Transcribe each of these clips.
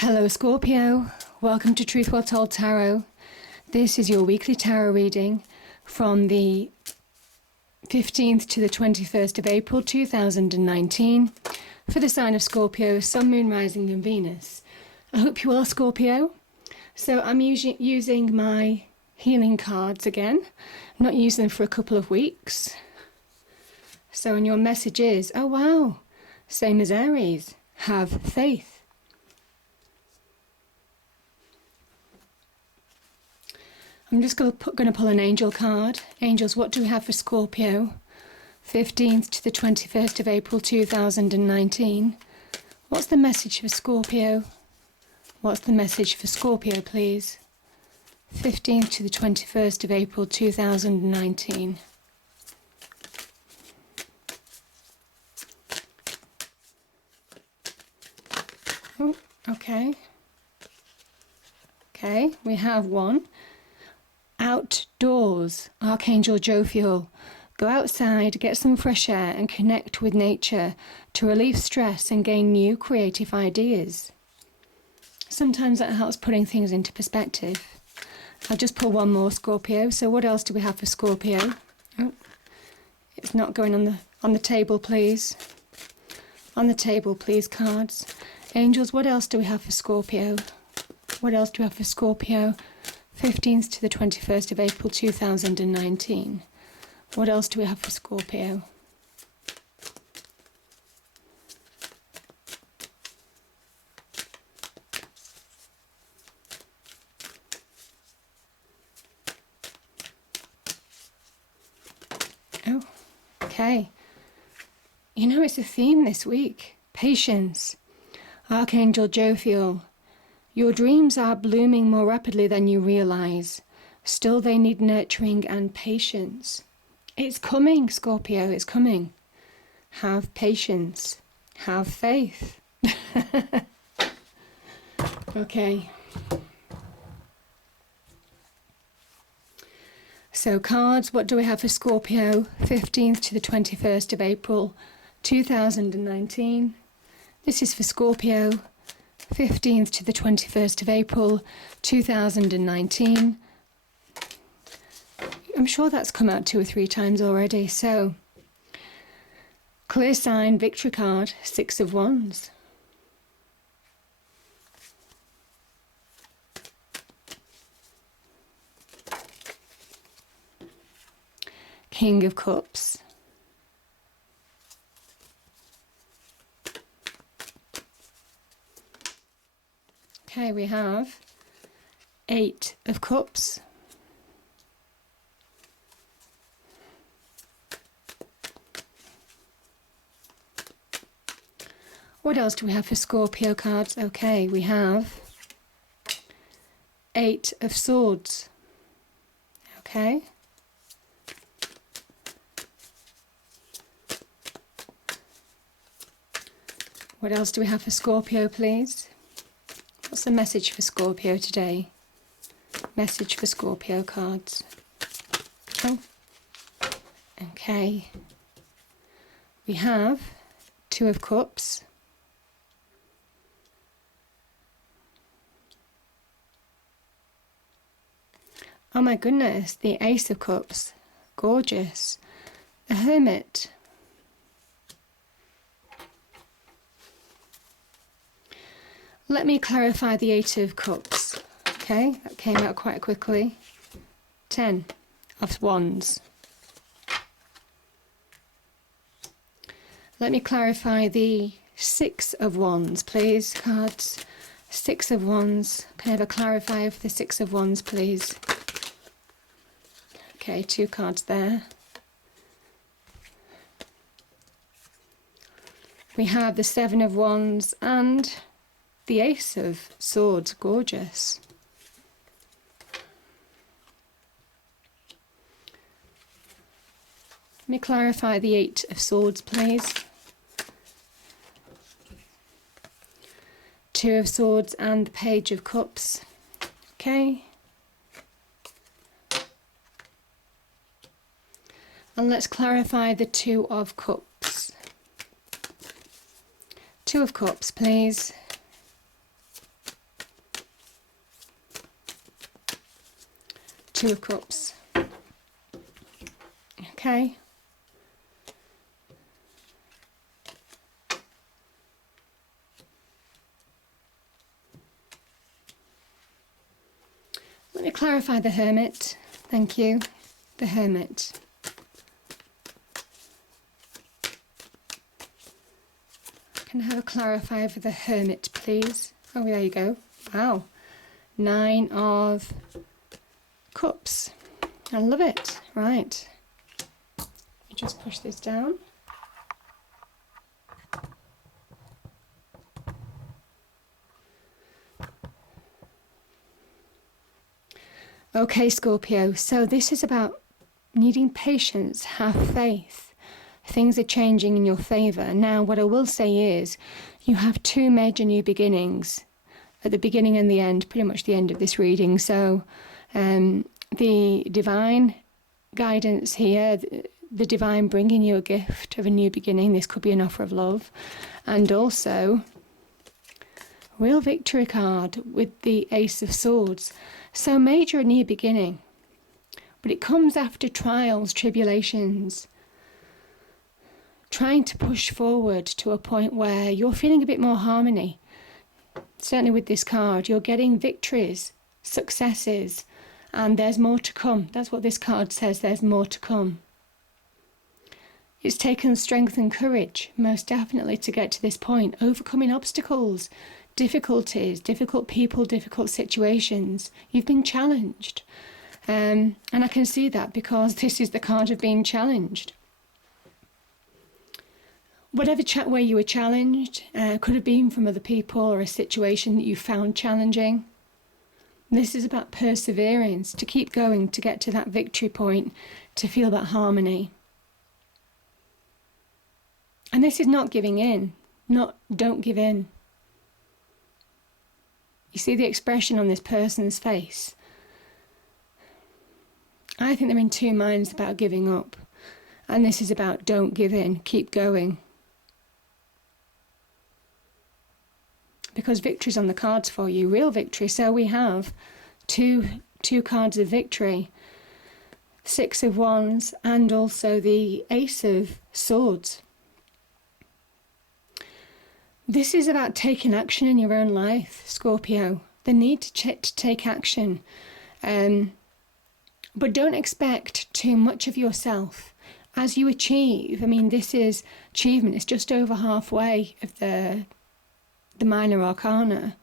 Hello Scorpio, welcome to Truth Well Told Tarot. This is your weekly tarot reading from the 15th to the 21st of April 2019 for the sign of Scorpio, Sun, Moon, Rising and Venus. I hope you are Scorpio. So I'm using my healing cards again. I've not used them for a couple of weeks. So and your message is, oh wow, same as Aries, have faith. I'm just going to pull an angel card. Angels, what do we have for Scorpio? 15th to the 21st of April 2019. What's the message for Scorpio? What's the message for Scorpio, please? 15th to the 21st of April 2019. Oh, okay. Okay, we have one. Outdoors, Archangel Jophiel. Go outside, get some fresh air and connect with nature to relieve stress and gain new creative ideas. Sometimes that helps putting things into perspective. I'll just pull one more, Scorpio. So what else do we have for Scorpio? Oh, it's not going on the table, please. On the table, please, cards. Angels, what else do we have for Scorpio? What else do we have for Scorpio? 15th to the 21st of April 2019. What else do we have for Scorpio? Oh, okay. You know, it's a theme this week. Patience. Archangel Jophiel. Your dreams are blooming more rapidly than you realize. Still, they need nurturing and patience. It's coming, Scorpio, it's coming. Have patience. Have faith. Okay. So cards, what do we have for Scorpio? 15th to the 21st of April 2019. This is for Scorpio. 15th to the 21st of April 2019. I'm sure that's come out 2 or 3 times already. So, clear sign, victory card, 6 of Wands. King of Cups. Okay, we have 8 of Cups. What else do we have for Scorpio cards? Okay, we have 8 of Swords. Okay. What else do we have for Scorpio, please? What's the message for Scorpio today? Message for Scorpio cards. Oh, okay. We have 2 of Cups. Oh my goodness, the Ace of Cups. Gorgeous. The Hermit. Let me clarify the 8 of Cups. Okay, that came out quite quickly. 10 of Wands. Let me clarify the 6 of Wands, please, cards. 6 of Wands. Can I have a clarifier for the 6 of Wands, please? Okay, 2 cards there. We have the 7 of Wands and the Ace of Swords. Gorgeous. Let me clarify the 8 of Swords, please. 2 of Swords and the Page of Cups. Okay. And let's clarify the 2 of Cups. 2 of Cups, please. Two of Cups. Okay. Let me clarify the Hermit. Thank you. The Hermit. Can I have a clarifier for the Hermit, please? Oh, there you go. Wow. 9 of Cups. I love it. Right. Just push this down. Okay, Scorpio, so this is about needing patience, have faith. Things are changing in your favour. Now, what I will say is you have two major new beginnings at the beginning and the end, pretty much the end of this reading. So the divine guidance here, the divine bringing you a gift of a new beginning. This could be an offer of love. And also, real victory card with the Ace of Swords. So major, a new beginning. But it comes after trials, tribulations. Trying to push forward to a point where you're feeling a bit more harmony. Certainly with this card, you're getting victories, successes, and there's more to come. That's what this card says, there's more to come. It's taken strength and courage, most definitely, to get to this point, overcoming obstacles, difficulties, difficult people, difficult situations. You've been challenged. And I can see that because this is the card of being challenged. Whatever way you were challenged, could have been from other people or a situation that you found challenging. This is about perseverance, to keep going, to get to that victory point, to feel that harmony. And this is not giving in, not don't give in. You see the expression on this person's face. I think they're in two minds about giving up. And this is about don't give in, keep going. Because victory's on the cards for you, real victory. So we have two cards of victory. 6 of Wands and also the Ace of Swords. This is about taking action in your own life, Scorpio. The need to take action. But don't expect too much of yourself. As you achieve, I mean, this is achievement. It's just over halfway of the minor arcana.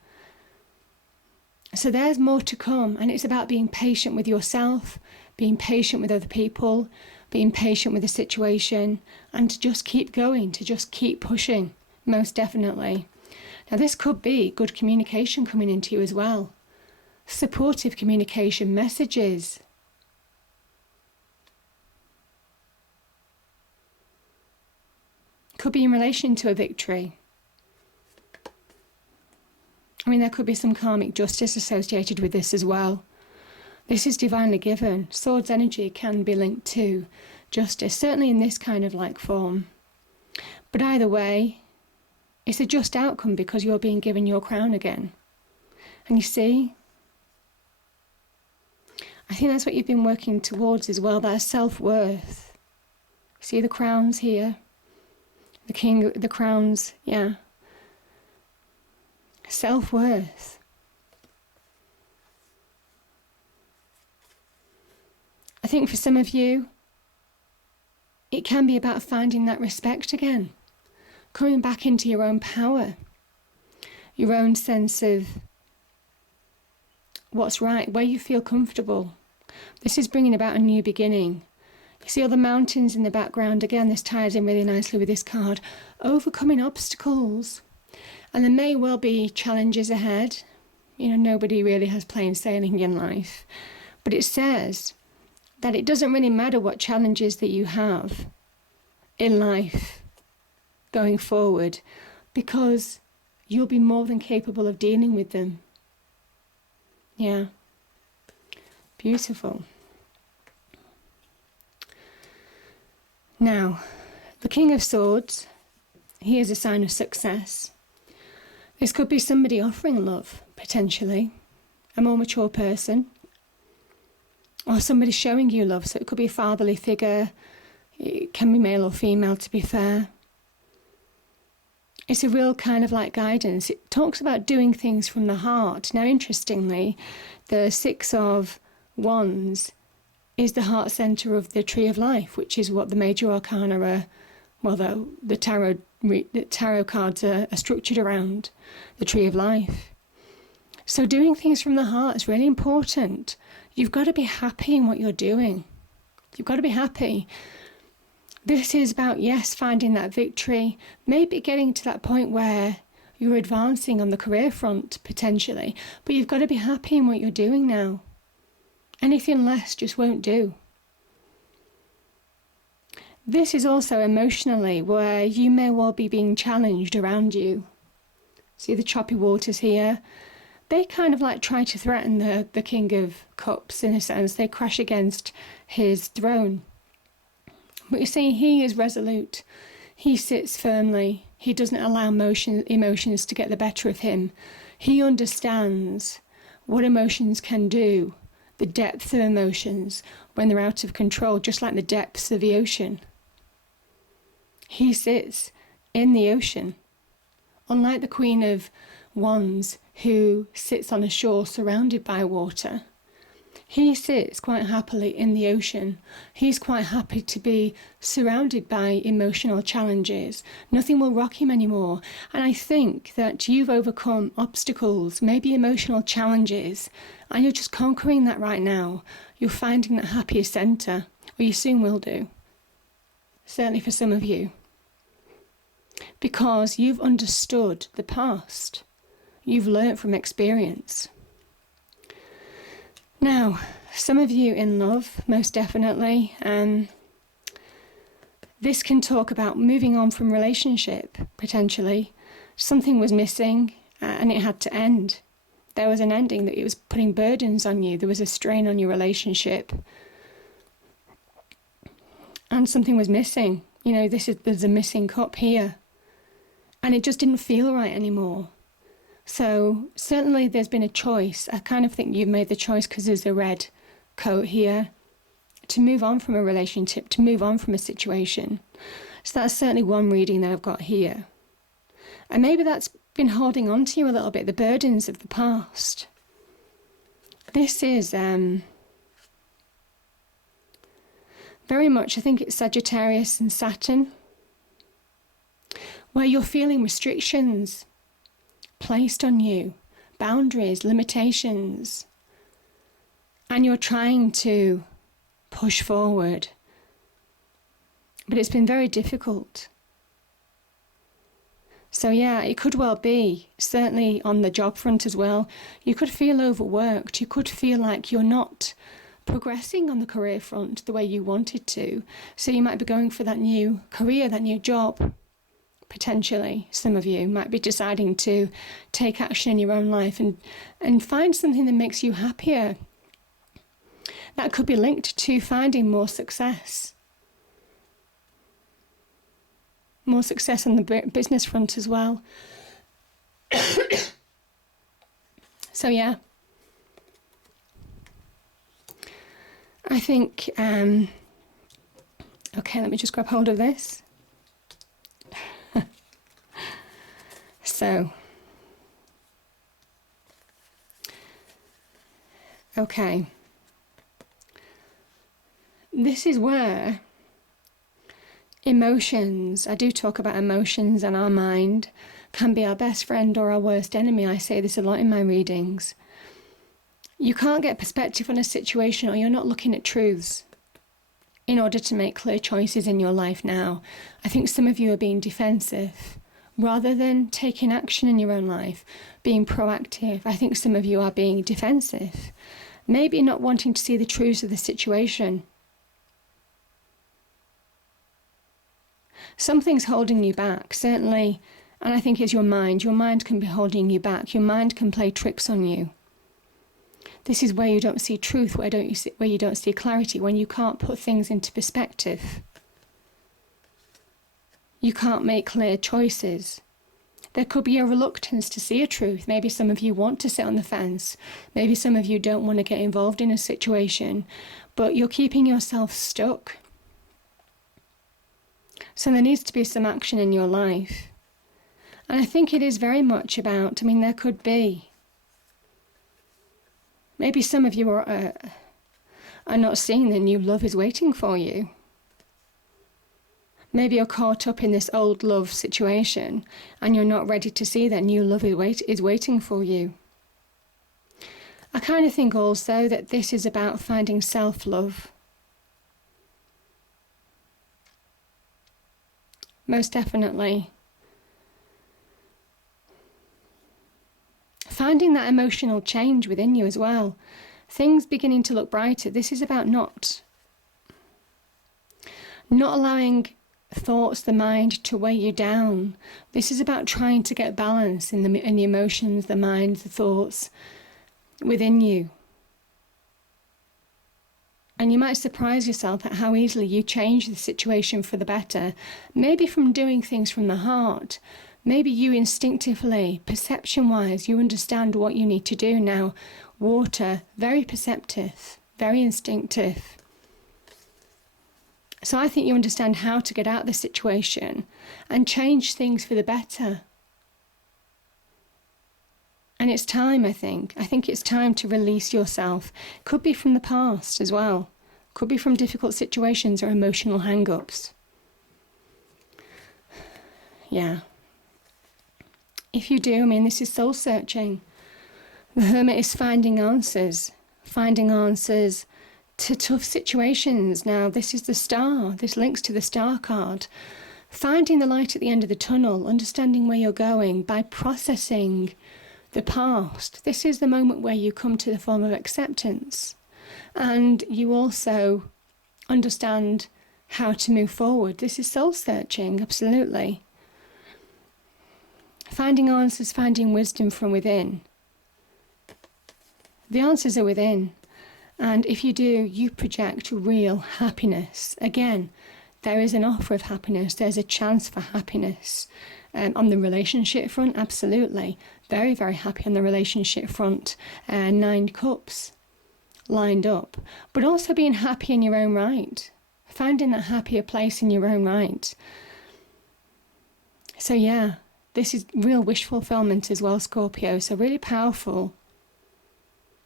So there's more to come. And it's about being patient with yourself, being patient with other people, being patient with the situation, and to just keep going, to just keep pushing. Most definitely. Now this could be good communication coming into you as well. Supportive communication, messages. Could be in relation to a victory. I mean, there could be some karmic justice associated with this as well. This is divinely given. Swords energy can be linked to justice, certainly in this kind of like form. But either way, it's a just outcome because you're being given your crown again. And you see, I think that's what you've been working towards as well, that self-worth. See the crowns here? The king, the crowns, yeah. Self-worth. I think for some of you, it can be about finding that respect again. Coming back into your own power, your own sense of what's right, where you feel comfortable. This is bringing about a new beginning. You see all the mountains in the background. Again, this ties in really nicely with this card. Overcoming obstacles. And there may well be challenges ahead. You know, nobody really has plain sailing in life. But it says that it doesn't really matter what challenges that you have in life going forward, because you'll be more than capable of dealing with them. Yeah. Beautiful. Now, the King of Swords, he is a sign of success. This could be somebody offering love, potentially, a more mature person. or somebody showing you love. So it could be a fatherly figure. It can be male or female, to be fair. It's a real kind of like guidance. It talks about doing things from the heart. Now, interestingly, the Six of Wands is the heart center of the Tree of Life, which is what the major arcana are. Well, the tarot cards are structured around the Tree of Life. So doing things from the heart is really important. You've got to be happy in what you're doing. You've got to be happy. This is about, yes, finding that victory, maybe getting to that point where you're advancing on the career front, potentially, but you've got to be happy in what you're doing now. Anything less just won't do. This is also emotionally where you may well be being challenged around you. See the choppy waters here? They kind of like try to threaten the King of Cups in a sense. They crash against his throne. But you see, he is resolute. He sits firmly. He doesn't allow emotions to get the better of him. He understands what emotions can do, the depth of emotions when they're out of control, just like the depths of the ocean. He sits in the ocean. Unlike the Queen of Wands, who sits on a shore surrounded by water, he sits quite happily in the ocean. He's quite happy to be surrounded by emotional challenges. Nothing will rock him anymore. And I think that you've overcome obstacles, maybe emotional challenges, and you're just conquering that right now. You're finding that happier center, or you soon will do. Certainly for some of you. Because you've understood the past. You've learnt from experience. Now, some of you in love, most definitely. This can talk about moving on from relationship, potentially. Something was missing and it had to end. There was an ending, that it was putting burdens on you. There was a strain on your relationship. And something was missing. You know, there's a missing cup here. And it just didn't feel right anymore. So certainly there's been a choice. I kind of think you've made the choice, because there's a red coat here, to move on from a relationship, to move on from a situation. So that's certainly one reading that I've got here. And maybe that's been holding on to you a little bit, the burdens of the past. This is very much, I think it's Sagittarius and Saturn, where you're feeling restrictions placed on you, boundaries, limitations, and you're trying to push forward. But it's been very difficult. So yeah, it could well be, certainly on the job front as well, you could feel overworked. You could feel like you're not progressing on the career front the way you wanted to. So you might be going for that new career, that new job. Potentially, some of you might be deciding to take action in your own life and find something that makes you happier. That could be linked to finding more success. More success on the business front as well. So yeah. I think, okay, let me just grab hold of this. So, okay, this is where emotions, I do talk about emotions, and our mind can be our best friend or our worst enemy. I say this a lot in my readings. You can't get perspective on a situation, or you're not looking at truths in order to make clear choices in your life now. I think some of you are being defensive. Rather than taking action in your own life, being proactive, I think some of you are being defensive. Maybe not wanting to see the truths of the situation. Something's holding you back, certainly, and I think it's your mind. Your mind can be holding you back. Your mind can play tricks on you. This is where you don't see truth, where you don't see clarity, when you can't put things into perspective. You can't make clear choices. There could be a reluctance to see a truth. Maybe some of you want to sit on the fence. Maybe some of you don't want to get involved in a situation, but you're keeping yourself stuck. So there needs to be some action in your life. And I think it is very much about, there could be, maybe some of you are not seeing the new love is waiting for you. Maybe you're caught up in this old love situation and you're not ready to see that new love is waiting for you. I kind of think also that this is about finding self-love. Most definitely. Finding that emotional change within you as well. Things beginning to look brighter. This is about not allowing thoughts, the mind, to weigh you down. This is about trying to get balance in the emotions, the mind, the thoughts within you. And you might surprise yourself at how easily you change the situation for the better. Maybe from doing things from the heart. Maybe you instinctively, perception-wise, you understand what you need to do now. Water, very perceptive, very instinctive. So I think you understand how to get out of the situation and change things for the better. And it's time, I think. I think it's time to release yourself. Could be from the past as well. Could be from difficult situations or emotional hang-ups. Yeah. If you do, this is soul searching. The Hermit is finding answers to tough situations. Now, this is the Star. This links to the Star card. Finding the light at the end of the tunnel, understanding where you're going by processing the past. This is the moment where you come to the form of acceptance. And you also understand how to move forward. This is soul searching, absolutely. Finding answers, finding wisdom from within. The answers are within. And if you do, you project real happiness. Again, there is an offer of happiness. There's a chance for happiness. On the relationship front, absolutely. Very, very happy on the relationship front. 9 cups lined up. But also being happy in your own right. Finding that happier place in your own right. So yeah, this is real wish fulfillment as well, Scorpio. So really powerful.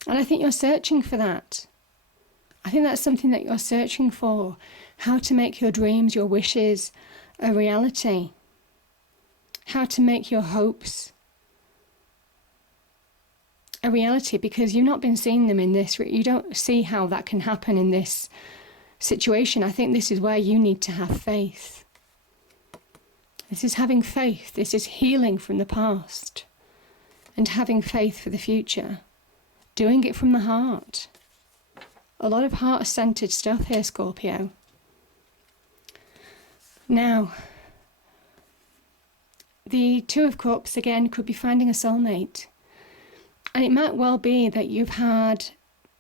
And I think you're searching for that. I think that's something that you're searching for. How to make your dreams, your wishes a reality. How to make your hopes a reality, because you've not been seeing them in this. You don't see how that can happen in this situation. I think this is where you need to have faith. This is having faith. This is healing from the past and having faith for the future. Doing it from the heart. A lot of heart-centered stuff here, Scorpio. Now, the 2 of Cups, again, could be finding a soulmate. And it might well be that you've had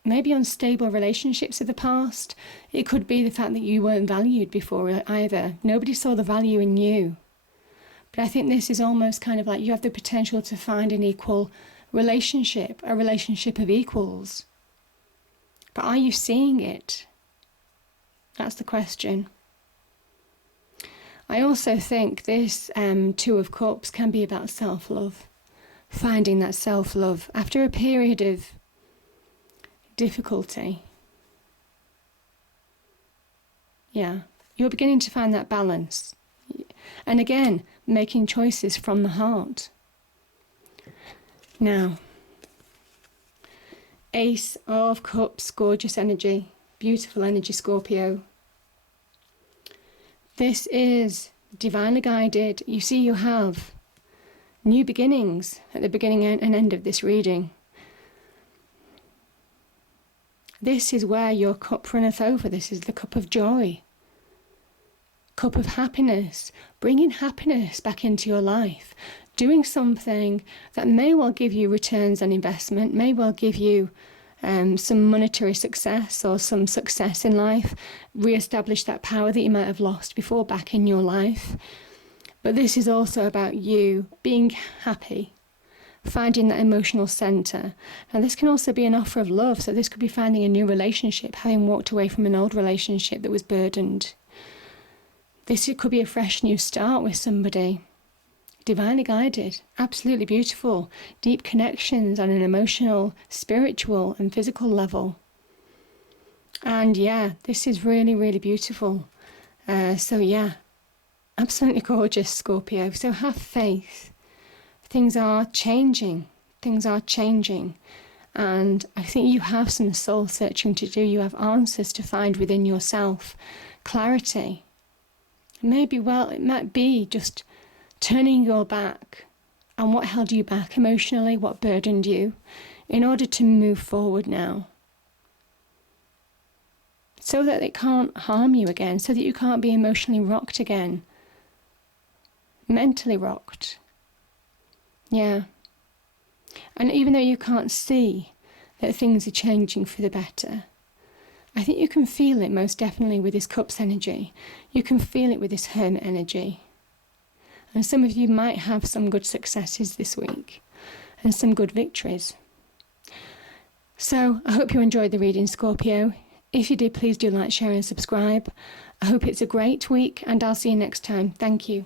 maybe unstable relationships of the past. It could be the fact that you weren't valued before either. Nobody saw the value in you. But I think this is almost kind of like you have the potential to find an equal relationship, a relationship of equals. But are you seeing it? That's the question. I also think this 2 of Cups can be about self-love. Finding that self-love after a period of difficulty. Yeah, you're beginning to find that balance. And again, making choices from the heart. Now, Ace of Cups, gorgeous energy, beautiful energy, Scorpio. This is divinely guided. You see, you have new beginnings at the beginning and end of this reading. This is where your cup runneth over. This is the cup of joy. Cup of happiness. Bringing happiness back into your life. Doing something that may well give you returns on investment, may well give you some monetary success or some success in life. Re-establish that power that you might have lost before back in your life. But this is also about you being happy, finding that emotional centre. Now, this can also be an offer of love. So this could be finding a new relationship, having walked away from an old relationship that was burdened. This could be a fresh new start with somebody. Divinely guided, absolutely beautiful, deep connections on an emotional, spiritual and physical level. And yeah, this is really, really beautiful. So yeah, absolutely gorgeous, Scorpio. So have faith. Things are changing. Things are changing. And I think you have some soul searching to do. You have answers to find within yourself. Clarity. Maybe, well, it might be just turning your back on what held you back emotionally, what burdened you, in order to move forward now. So that it can't harm you again, so that you can't be emotionally rocked again. Mentally rocked. Yeah. And even though you can't see that things are changing for the better, I think you can feel it most definitely with this Cups energy. You can feel it with this Hermit energy. And some of you might have some good successes this week and some good victories. So I hope you enjoyed the reading, Scorpio. If you did, please do like, share and subscribe. I hope it's a great week and I'll see you next time. Thank you.